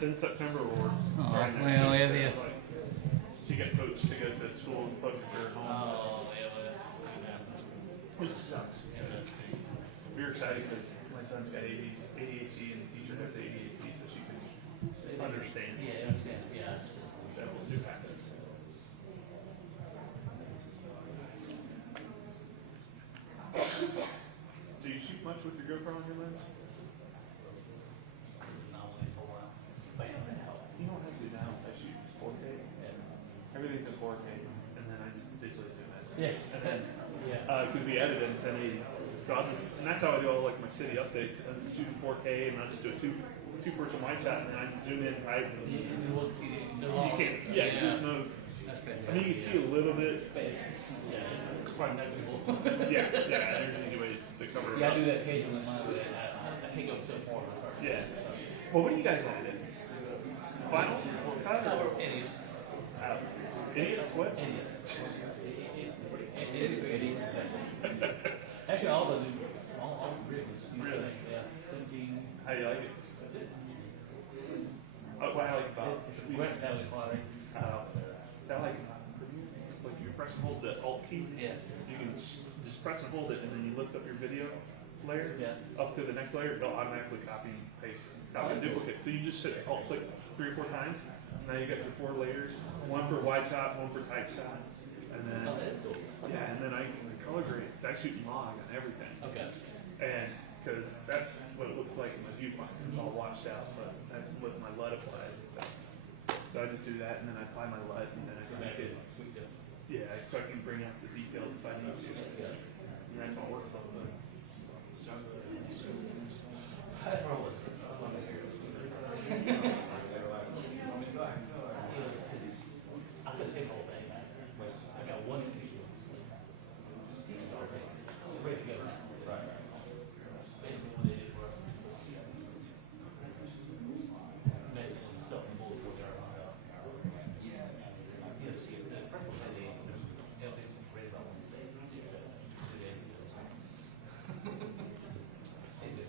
in September or Well, yeah. Like, she got coached to go to school and close her home. Oh, yeah, Which sucks. We were excited because my son's got ADHD and the teacher has ADHD, so she can understand. Yeah, understand. Yeah, that's good. So we'll see what happens. So you shoot much with your GoPro on your lens? Not only for a while. But You don't have to now. I shoot 4K. Everything's in 4K, and then I just digitally zoom it. yeah. And then, Yeah. because we edit in 1080, so I'll just, and that's how I do all like my city updates. I'm just shooting 4K, and I'll just do a two-person wide shot, and then I zoom in tight. And You won't see the you loss. can't. Yeah, there's no. That's fantastic. I mean, you can see a little bit. But it's quite negligible. Yeah, there's easy ways to cover it Yeah, I up. do that occasionally. I can't go so far when I start. Yeah. Well, what do you guys edit? Final or cut? No, we're idiots. Idiots? What? Idiots. Idiots for idiots. Actually, all the ribbons. Really? Yeah. 17. How do you like it? Oh, what I like about It's a West Valley quadrant. is that like you press and hold the Alt key? Yeah. You can just press and hold it, and then you lift up your video layer Yeah. up to the next layer. It'll automatically copy and paste, copy and that's cool. duplicate. So you just sit Alt click 3 or 4 times. Now you got your 4 layers: one for wide shot, one for tight shot, and then Oh, that's cool. yeah, and then I color grade. So I shoot log on everything. Okay. And because that's what it looks like in my viewfinder, it's all washed out, but that's with my LUT applied. So I just do that, and then I apply my LUT, and then I tweak it. Yeah, so I can bring out the details if I need to. And that's my workflow. That's where I was. That's what I'm here. I couldn't take the whole thing. I got one video. Ready to go now. Basically what they did for us. Basically when the stuff in the bullet board there. You know, see, the first one said they read about one day. 2 days ago. They did.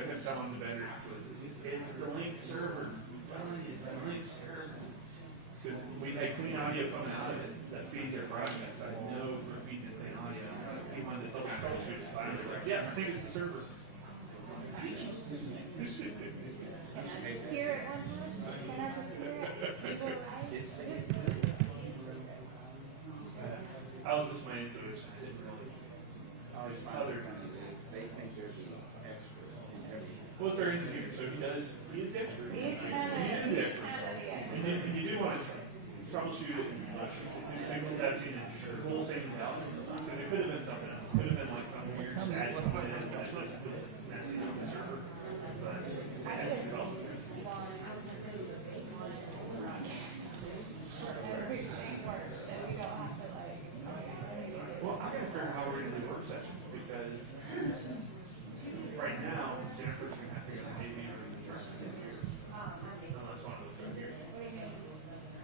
I kept telling the vendors, it's the link server. The link server. Because we had clean audio coming out of it that feeds their broadcast. I know we're feeding the clean audio. He wanted to troubleshoot it. Finally, like, yeah, I think it's the server. Hear it one time? Can I just hear it? People I was just my intuition. I didn't really. I was other kind of. They think they're the expert in everything. Well, it's our engineer, so he is expert. He's kind of, He is expert. yeah. And you do want to troubleshoot it and do signal testing and pull things out. Because it could have been something else. It could have been like some weird static coming in that just was messing up the server. But it's troubleshoot. Well, I gotta figure out how we're gonna do work sessions because right now Jennifer's gonna have to go maybe or turn it here. Unless one of us are here.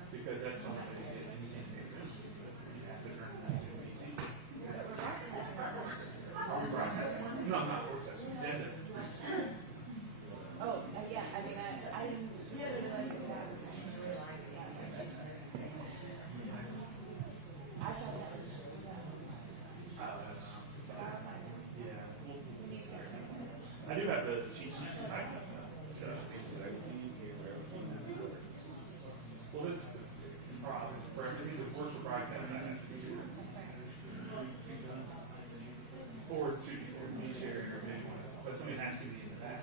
Because that's something that you can't do. You have to turn it into a PC. Are we broadcasting? No, not work sessions. Agenda. Oh, yeah, I mean, I didn't really like that. I thought that was just, Yeah. I do have the cheat sheet to type up. Well, that's the problem. For everything that works for broadcast, I have to do it. Or me sharing or maybe one. But somebody has to be in the back.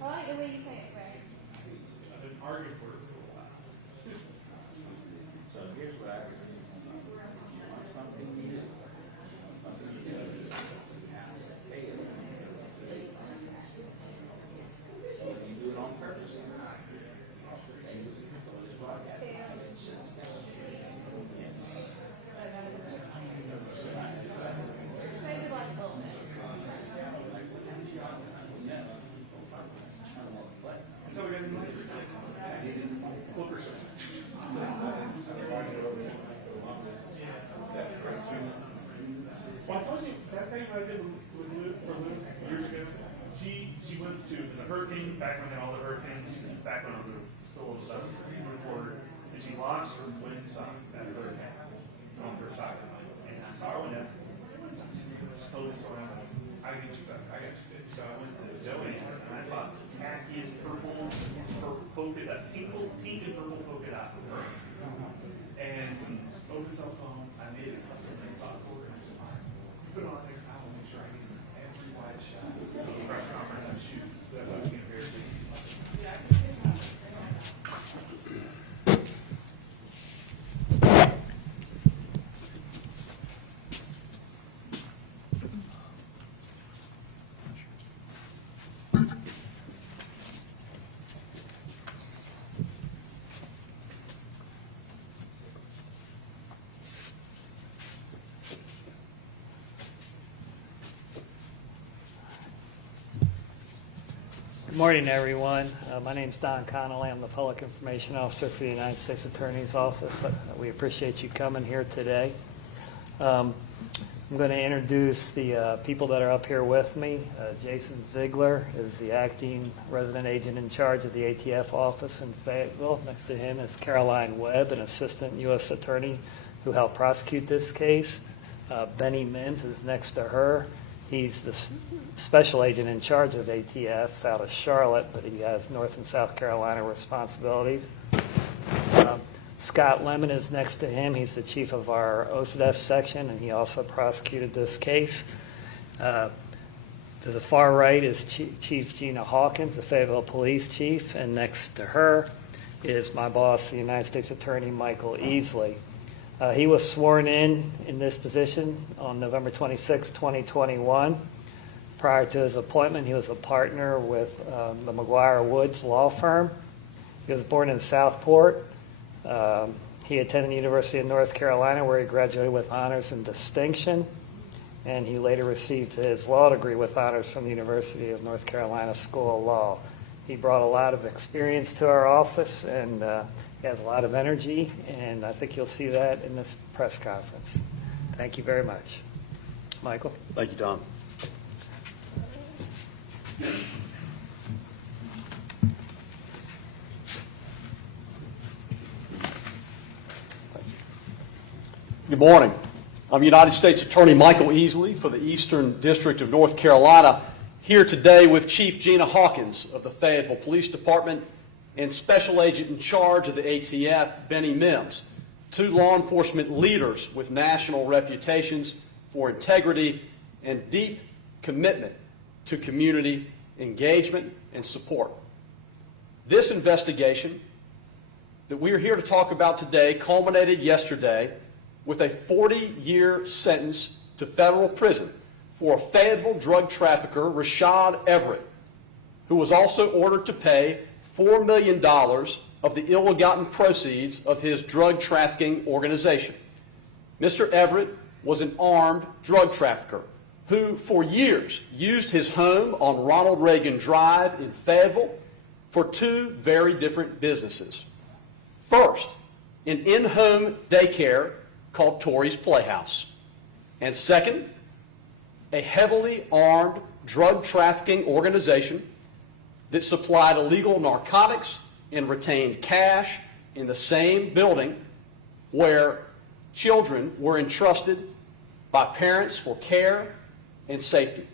I like the way you say it, Ray. I've been arguing for it for a while. So here's what I would do. You want something new, something new, you have to pay it. So if you do it on purpose, so this broadcast, it shuts down. Maybe like a little bit. So we got any money? Flipper set. Well, I told you, did I tell you what I did with Lou for Lou years ago? She went to the hurricane, back when they had all the hurricanes, back when I was still a reporter, and she lost her windsock at the hurricane on her soccer night. And I saw her one day, she totally saw her. I get you back, I got you fixed. So I went to Joanne's and I bought the tackiest purple polka dot, pink and purple polka dot for her. And some open cell phone, I made a custom thing for her and I said, all right, put it on next time, I'll make sure I get every wide shot. Press conference, I shoot. So that's how I was getting very big. Good morning, everyone. My name's Don Connolly. I'm the Public Information Officer for the United States Attorney's Office. We appreciate you coming here today. I'm going to introduce the people that are up here with me. Jason Ziegler is the acting resident agent in charge of the ATF office in Fayetteville. Next to him is Caroline Webb, an assistant U.S. attorney who helped prosecute this case. Benny Mims is next to her. He's the special agent in charge of ATF out of Charlotte, but he has North and South Carolina responsibilities. Scott Lemon is next to him. He's the chief of our OCDEF section, and he also prosecuted this case. To the far right is Chief Gina Hawkins, the Fayetteville Police Chief, and next to her is my boss, the United States Attorney Michael Easley. He was sworn in this position on November 26, 2021. Prior to his appointment, he was a partner with the McGuire Woods law firm. He was born in Southport. He attended the University of North Carolina, where he graduated with honors and distinction. And he later received his law degree with honors from the University of North Carolina School of Law. He brought a lot of experience to our office, and he has a lot of energy, and I think you'll see that in this press conference. Thank you very much. Michael? Thank you, Tom. Good morning. I'm United States Attorney Michael Easley for the Eastern District of North Carolina, here today with Chief Gina Hawkins of the Fayetteville Police Department and Special Agent in charge of the ATF, Benny Mims, two law enforcement leaders with national reputations for integrity and deep commitment to community engagement and support. This investigation that we are here to talk about today culminated yesterday with a 40-year sentence to federal prison for a Fayetteville drug trafficker, Reshod Everett, who was also ordered to pay $4 million of the ill-gotten proceeds of his drug trafficking organization. Mr. Everett was an armed drug trafficker who, for years, used his home on Ronald Reagan Drive in Fayetteville for two very different businesses. First, an in-home daycare called Torrey's Playhouse. And second, a heavily armed drug trafficking organization that supplied illegal narcotics and retained cash in the same building where children were entrusted by parents for care and safety.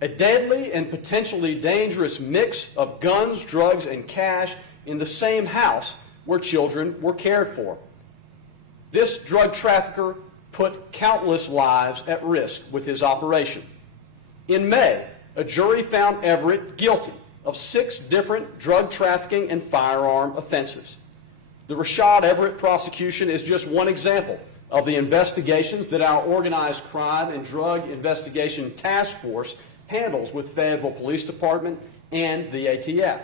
A deadly and potentially dangerous mix of guns, drugs, and cash in the same house where children were cared for. This drug trafficker put countless lives at risk with his operation. In May, a jury found Everett guilty of 6 different drug trafficking and firearm offenses. The Reshod Everett prosecution is just one example of the investigations that our Organized Crime and Drug Investigation Task Force handles with Fayetteville Police Department and the ATF.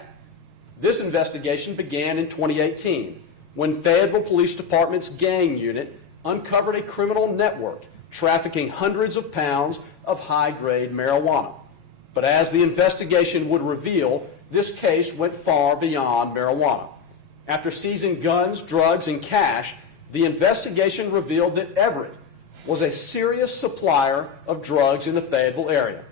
This investigation began in 2018 when Fayetteville Police Department's gang unit uncovered a criminal network trafficking hundreds of pounds of high-grade marijuana. But as the investigation would reveal, this case went far beyond marijuana. After seizing guns, drugs, and cash, the investigation revealed that Everett was a serious supplier of drugs in the Fayetteville area.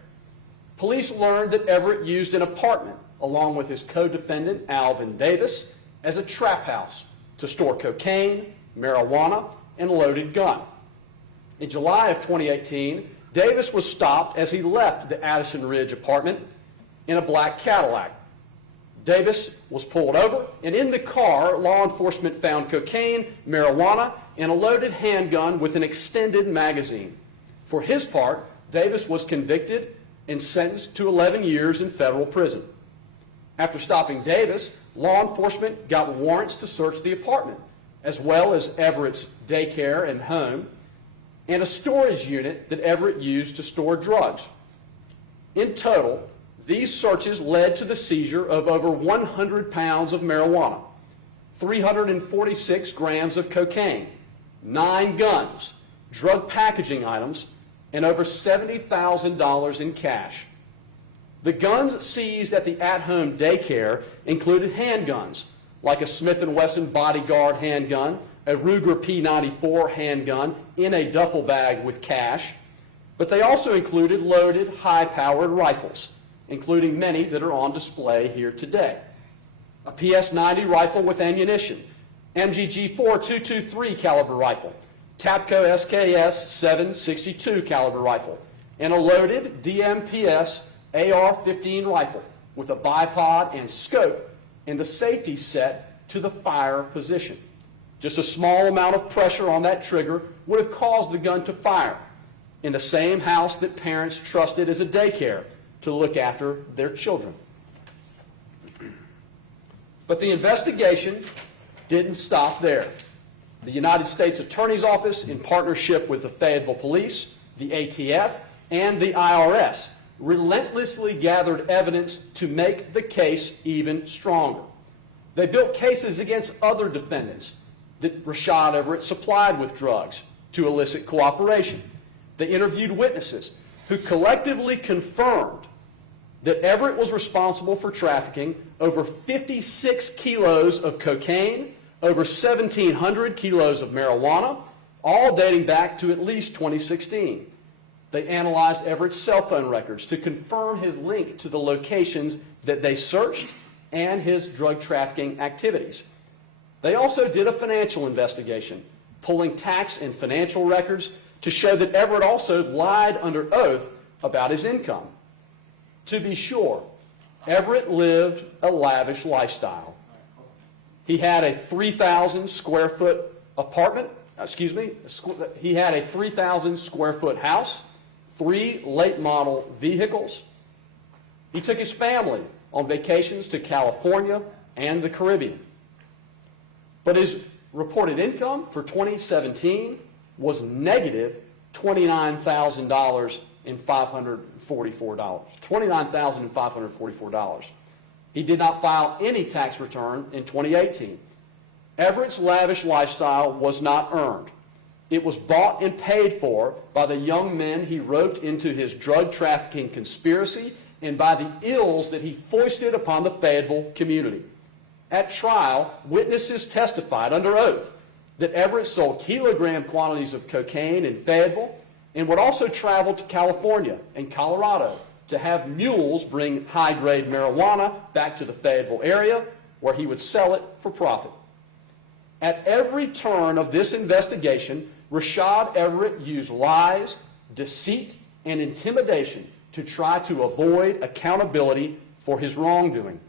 Police learned that Everett used an apartment, along with his co-defendant, Alvin Davis, as a trap house to store cocaine, marijuana, and a loaded gun. In July of 2018, Davis was stopped as he left the Addison Ridge apartment in a black Cadillac. Davis was pulled over, and in the car, law enforcement found cocaine, marijuana, and a loaded handgun with an extended magazine. For his part, Davis was convicted and sentenced to 11 years in federal prison. After stopping Davis, law enforcement got warrants to search the apartment, as well as Everett's daycare and home, and a storage unit that Everett used to store drugs. In total, these searches led to the seizure of over 100 pounds of marijuana, 346 grams of cocaine, 9 guns, drug packaging items, and over $70,000 in cash. The guns seized at the at-home daycare included handguns, like a Smith & Wesson Bodyguard handgun, a Ruger P94 handgun in a duffel bag with cash, but they also included loaded, high-powered rifles, including many that are on display here today. A PS-90 rifle with ammunition, MGG-4 .223 caliber rifle, Tapco SKS 7.62 caliber rifle, and a loaded DMPS AR-15 rifle with a bipod and scope and the safety set to the fire position. Just a small amount of pressure on that trigger would have caused the gun to fire in the same house that parents trusted as a daycare to look after their children. But the investigation didn't stop there. The United States Attorney's Office, in partnership with the Fayetteville Police, the ATF, and the IRS, relentlessly gathered evidence to make the case even stronger. They built cases against other defendants that Reshod Everett supplied with drugs to elicit cooperation. They interviewed witnesses who collectively confirmed that Everett was responsible for trafficking over 56 kilos of cocaine, over 1,700 kilos of marijuana, all dating back to at least 2016. They analyzed Everett's cell phone records to confirm his link to the locations that they searched and his drug trafficking activities. They also did a financial investigation, pulling tax and financial records to show that Everett also lied under oath about his income. To be sure, Everett lived a lavish lifestyle. He had a 3,000 square foot apartment, he had a 3,000 square foot house, 3 late model vehicles. He took his family on vacations to California and the Caribbean. But his reported income for 2017 was negative $29,544. $29,544. He did not file any tax return in 2018. Everett's lavish lifestyle was not earned. It was bought and paid for by the young men he roped into his drug trafficking conspiracy and by the ills that he foisted upon the Fayetteville community. At trial, witnesses testified under oath that Everett sold kilogram quantities of cocaine in Fayetteville and would also travel to California and Colorado to have mules bring high-grade marijuana back to the Fayetteville area where he would sell it for profit. At every turn of this investigation, Reshod Everett used lies, deceit, and intimidation to try to avoid accountability for his wrongdoing.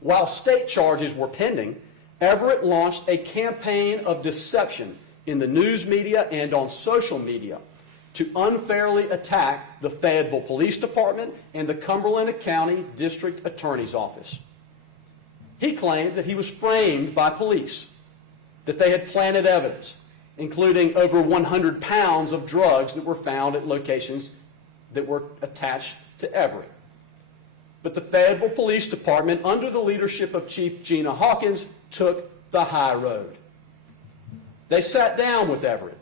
While state charges were pending, Everett launched a campaign of deception in the news media and on social media to unfairly attack the Fayetteville Police Department and the Cumberland County District Attorney's Office. He claimed that he was framed by police, that they had planted evidence, including over 100 pounds of drugs that were found at locations that were attached to Everett. But the Fayetteville Police Department, under the leadership of Chief Gina Hawkins, took the high road. They sat down with Everett,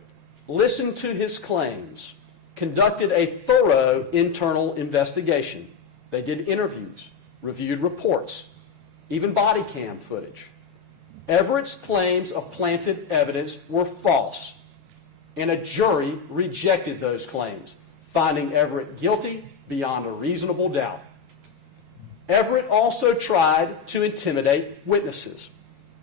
listened to his claims, conducted a thorough internal investigation. They did interviews, reviewed reports, even body cam footage. Everett's claims of planted evidence were false, and a jury rejected those claims, finding Everett guilty beyond a reasonable doubt. Everett also tried to intimidate witnesses.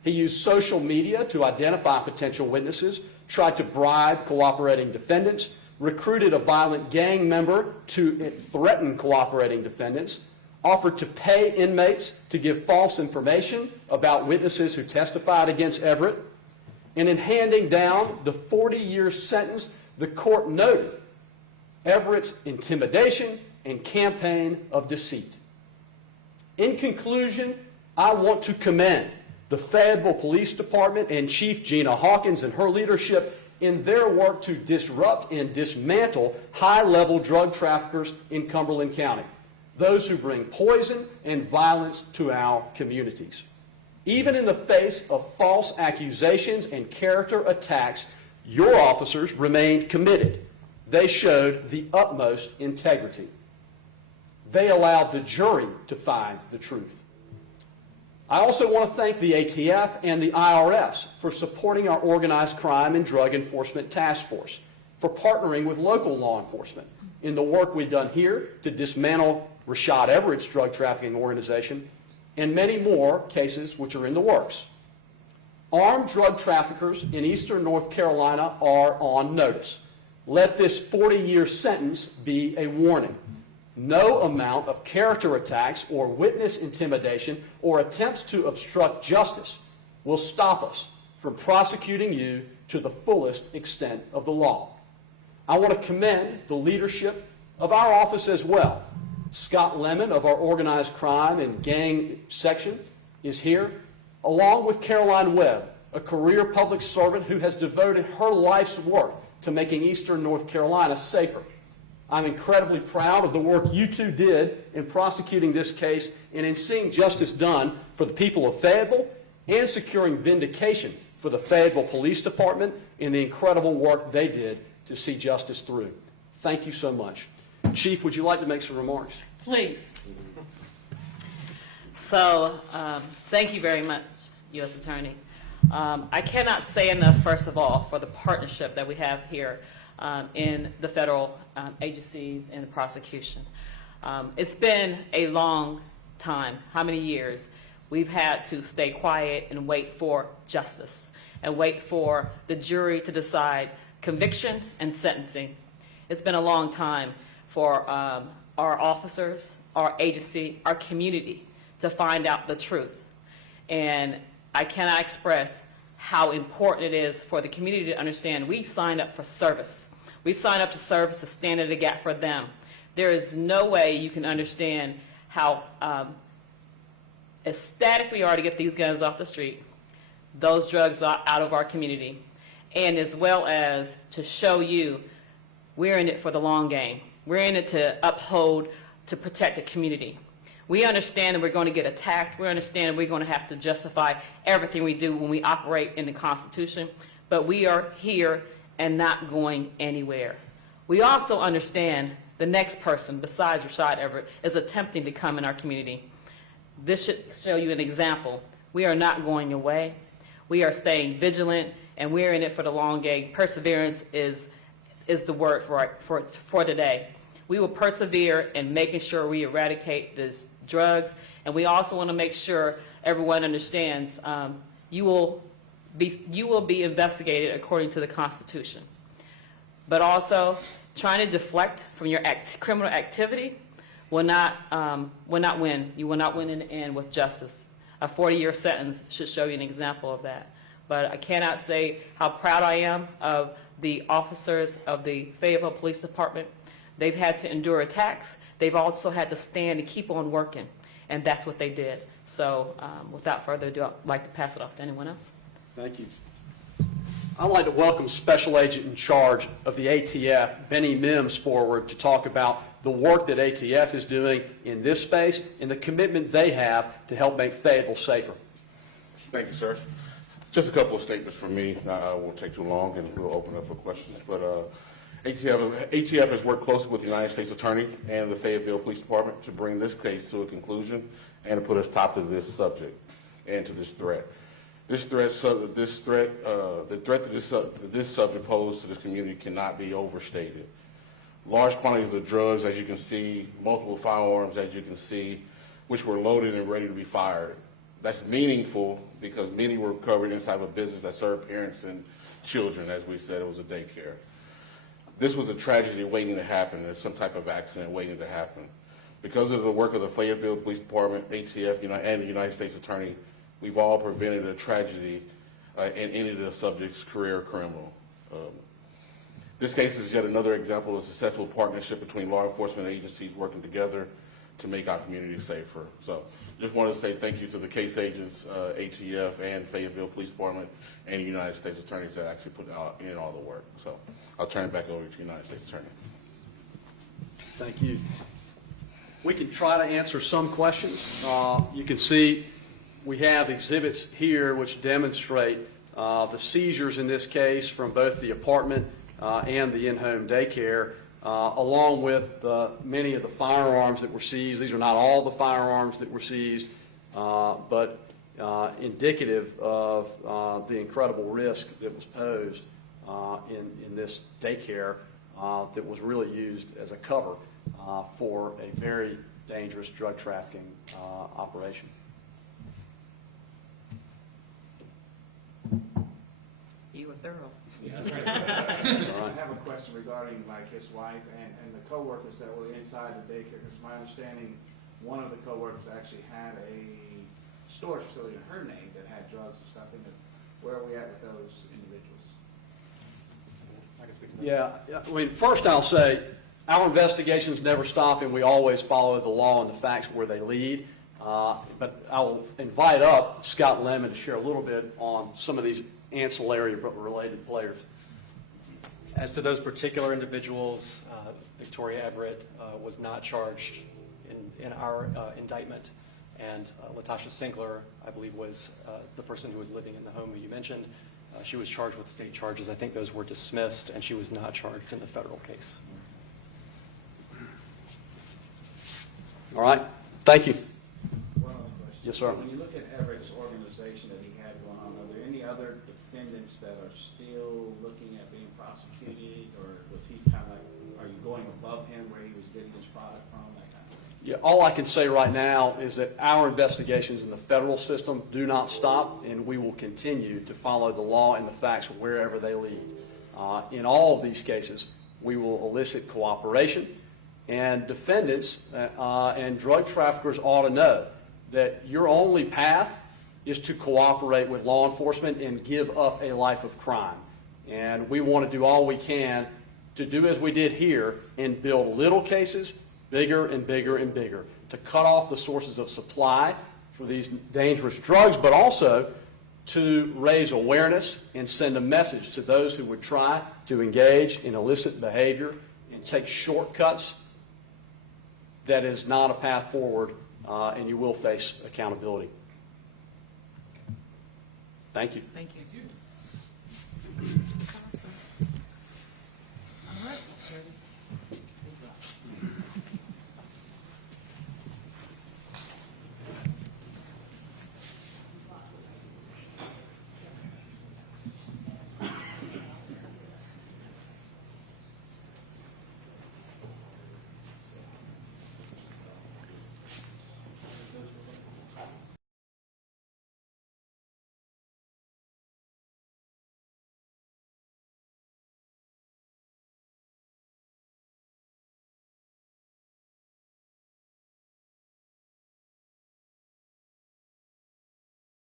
He used social media to identify potential witnesses, tried to bribe cooperating defendants, recruited a violent gang member to threaten cooperating defendants, offered to pay inmates to give false information about witnesses who testified against Everett, and in handing down the 40-year sentence, the court noted Everett's intimidation and campaign of deceit. In conclusion, I want to commend the Fayetteville Police Department and Chief Gina Hawkins and her leadership in their work to disrupt and dismantle high-level drug traffickers in Cumberland County, those who bring poison and violence to our communities. Even in the face of false accusations and character attacks, your officers remained committed. They showed the utmost integrity. They allowed the jury to find the truth. I also want to thank the ATF and the IRS for supporting our Organized Crime and Drug Enforcement Task Force, for partnering with local law enforcement in the work we've done here to dismantle Reshod Everett's drug trafficking organization, and many more cases which are in the works. Armed drug traffickers in eastern North Carolina are on notice. Let this 40-year sentence be a warning. No amount of character attacks or witness intimidation or attempts to obstruct justice will stop us from prosecuting you to the fullest extent of the law. I want to commend the leadership of our office as well. Scott Lemon of our Organized Crime and Gang section is here, along with Caroline Webb, a career public servant who has devoted her life's work to making eastern North Carolina safer. I'm incredibly proud of the work you two did in prosecuting this case and in seeing justice done for the people of Fayetteville and securing vindication for the Fayetteville Police Department in the incredible work they did to see justice through. Thank you so much. Chief, would you like to make some remarks? Please. So, thank you very much, U.S. Attorney. I cannot say enough, first of all, for the partnership that we have here in the federal agencies and the prosecution. It's been a long time, how many years, we've had to stay quiet and wait for justice and wait for the jury to decide conviction and sentencing. It's been a long time for our officers, our agency, our community to find out the truth. And I cannot express how important it is for the community to understand we signed up for service. We signed up to service, to stand in the gap for them. There is no way you can understand how ecstatic we are to get these guns off the street, those drugs out of our community, and as well as to show you we're in it for the long game. We're in it to uphold, to protect the community. We understand that we're going to get attacked. We understand that we're going to have to justify everything we do when we operate in the Constitution, but we are here and not going anywhere. We also understand the next person besides Reshod Everett is attempting to come in our community. This should show you an example. We are not going away. We are staying vigilant, and we're in it for the long game. Perseverance is the word for today. We will persevere in making sure we eradicate these drugs, and we also want to make sure everyone understands you will be investigated according to the Constitution. But also, trying to deflect from your criminal activity will not win. You will not win in the end with justice. A 40-year sentence should show you an example of that. But I cannot say how proud I am of the officers of the Fayetteville Police Department. They've had to endure attacks. They've also had to stand and keep on working, and that's what they did. So without further ado, I'd like to pass it off to anyone else. Thank you. I'd like to welcome Special Agent in charge of the ATF, Benny Mims, forward to talk about the work that ATF is doing in this space and the commitment they have to help make Fayetteville safer. Thank you, sir. Just a couple of statements from me. I won't take too long, and we'll open up for questions. But ATF has worked closely with the United States Attorney and the Fayetteville Police Department to bring this case to a conclusion and to put a stop to this subject and to this threat. The threat that this subject poses to this community cannot be overstated. Large quantities of drugs, as you can see, multiple firearms, as you can see, which were loaded and ready to be fired. That's meaningful because many were covered inside of a business that served parents and children. As we said, it was a daycare. This was a tragedy waiting to happen. There's some type of accident waiting to happen. Because of the work of the Fayetteville Police Department, ATF, and the United States Attorney, we've all prevented a tragedy and ended the subject's career criminal. This case is yet another example of a successful partnership between law enforcement agencies working together to make our community safer. So just wanted to say thank you to the case agents, ATF and Fayetteville Police Department and the United States Attorneys that actually put in all the work. So I'll turn it back over to the United States Attorney. Thank you. We can try to answer some questions. You can see we have exhibits here which demonstrate the seizures in this case from both the apartment and the in-home daycare, along with many of the firearms that were seized. These are not all the firearms that were seized, but indicative of the incredible risk that was posed in this daycare that was really used as a cover for a very dangerous drug trafficking operation. You were thorough. I have a question regarding like his wife and the coworkers that were inside the daycare. Because my understanding, one of the coworkers actually had a storage facility in her name that had drugs and stuff in it. Where are we at with those individuals? I can speak to that. Yeah, I mean, first I'll say our investigations never stop, and we always follow the law and the facts where they lead. But I'll invite up Scott Lemon to share a little bit on some of these ancillary but related players. As to those particular individuals, Victoria Everett was not charged in our indictment, and Latasha Sinkler, I believe, was the person who was living in the home who you mentioned. She was charged with state charges. I think those were dismissed, and she was not charged in the federal case. All right, thank you. One other question. Yes, sir. When you look at Everett's organization that he had going on, are there any other defendants that are still looking at being prosecuted, or was he kind of like, are you going above him where he was getting his product from, that kind of thing? Yeah, all I can say right now is that our investigations in the federal system do not stop, and we will continue to follow the law and the facts wherever they lead. In all of these cases, we will elicit cooperation, and defendants and drug traffickers ought to know that your only path is to cooperate with law enforcement and give up a life of crime. And we want to do all we can to do as we did here and build little cases bigger and bigger and bigger, to cut off the sources of supply for these dangerous drugs, but also to raise awareness and send a message to those who would try to engage in illicit behavior and take shortcuts. That is not a path forward, and you will face accountability. Thank you. Thank you.